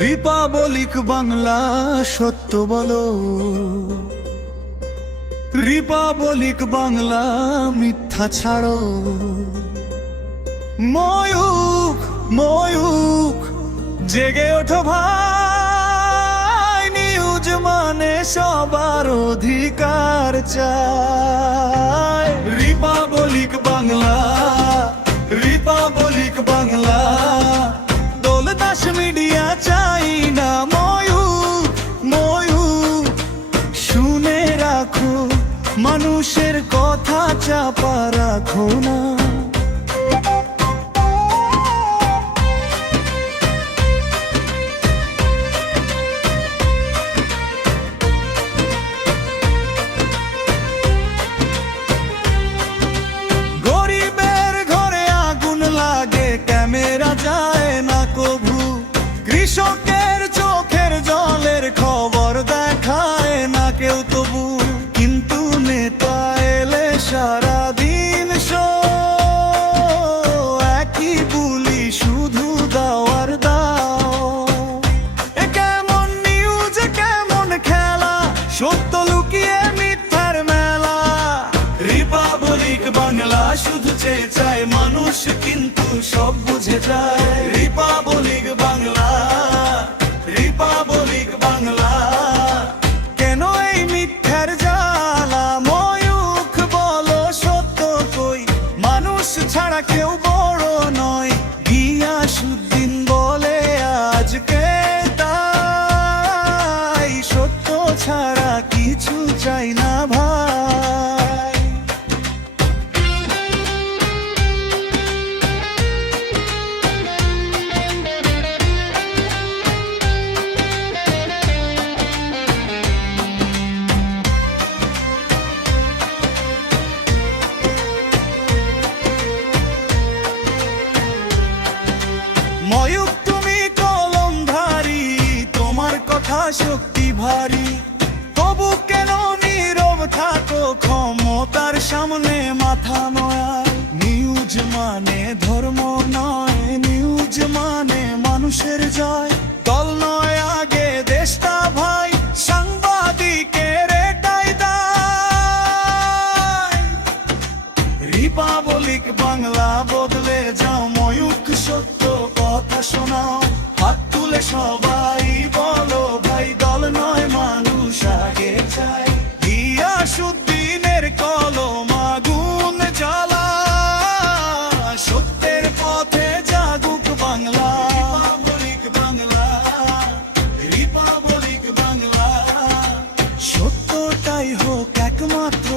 Republic Bangla সত্য বলো, Republic Bangla মিথ্যা ছাড়ো। ময়ূখ ময়ূখ জেগে ওঠো ভাই, নিউজ মানে সবার অধিকার চায়। রিপাবলিক বাংলা, রিপাবলিক বাংলা, দৌলতাস মিডিয়া চাই না। ময়ূখ ময়ূখ শুনে রাখো, মানুষের কথা চাপা রাখো না। গরিবের ঘরে আগুন লাগে, ক্যামেরা যায় না কভু। কৃষকের চোখের জলের খবর দেখায় না কেউ তবু। কিন্তু নেতা এলে সারাদিন একই বুলি, শুধু দাওয়ার দাও। এ কেমন নিউজ, কেমন খেলা, সত্য লুকিয়ে মিথ্যার মেলা। রিপাবলিক বাংলা শুধু চেয়ে চায় মানুষ, কিন্তু সব বুঝে যায়। রিপাবলিক বাংলা, রিপাবলিক বাংলা, কেন এই মিথ্যার জ্বালা? ময়ূখ বলো সত্য কই, মানুষ ছাড়া কেউ বড় নয়। গিয়াসউদ্দিন বলে আজকে তাই, সত্য ছাড়া কিছু চাই না ভাই। ময়ূখ তুমি কলমধারী, তোমার কথা শক্তি ভারী। তবু কেন নীরব থাকো, ক্ষমতার সামনে মাথা নয়। নিউজ মানে ধর্ম নয়, নিউজ মানে মানুষের জয়। দল নয় আগে দেশটা ভাই, সাংবাদিকের এটাই দায়। রিপাবলিক বাংলা বদলে যাও, ময়ূখ সত্য কথা শোনাও। হাত তুলে সবাই বলো ভাই, দল নয় মানুষ আগে চাই। গিয়াসউদ্দিনের কলম আগুন জ্বালা, সত্যের পথে জাগুক বাংলা। রিপাবলিক বাংলা, রিপাবলিক বাংলা, সত্যটাই হোক একমাত্র